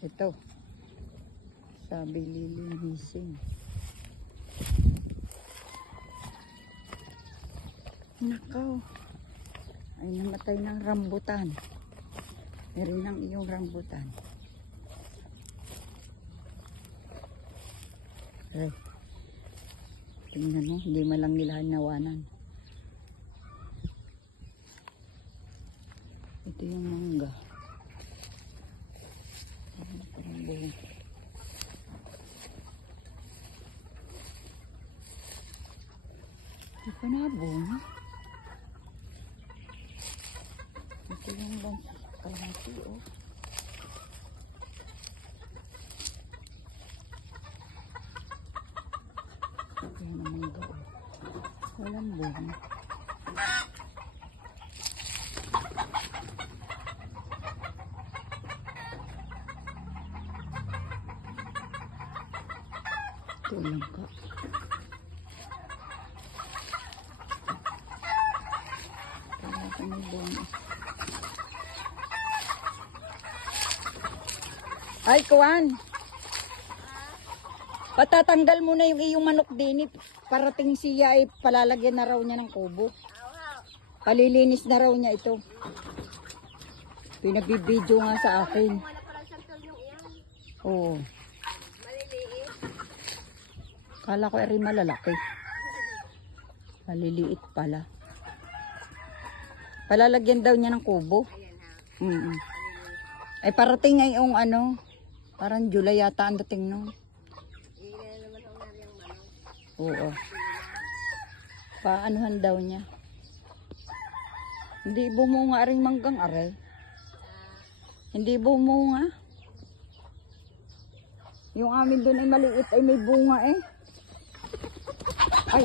Ito. Sabi lilinisin. Nakaw. Ay namatay ng rambutan. Meron ng iyong rambutan. Ay. Tingnan mo, hindi malang nila nawanan. Ito yung mangga. Parang buhong. Hindi pa nabunga. Ito yung kalahati, oh. Ito yung mangga, oh. Walang bunga. Ito lang ka. Wala ka may bunga. Ay, kuwan. Patatanggal mo na yung iyong manok din. Parating siya ay palalagyan na raw niya ng kubo. Palilinis na raw niya ito. Pinabibidyo nga sa akin. Oo. Kala ko ay malalaki. Maliliit pala. Palalagyan daw niya ng kubo. Ay parating ay yung ano. Parang July yata ang dating nun. Oo. Paanuhan daw niya. Hindi bumunga ring manggang aray. Hindi bumunga. Yung amin doon ay maliit ay may bunga eh. Ay.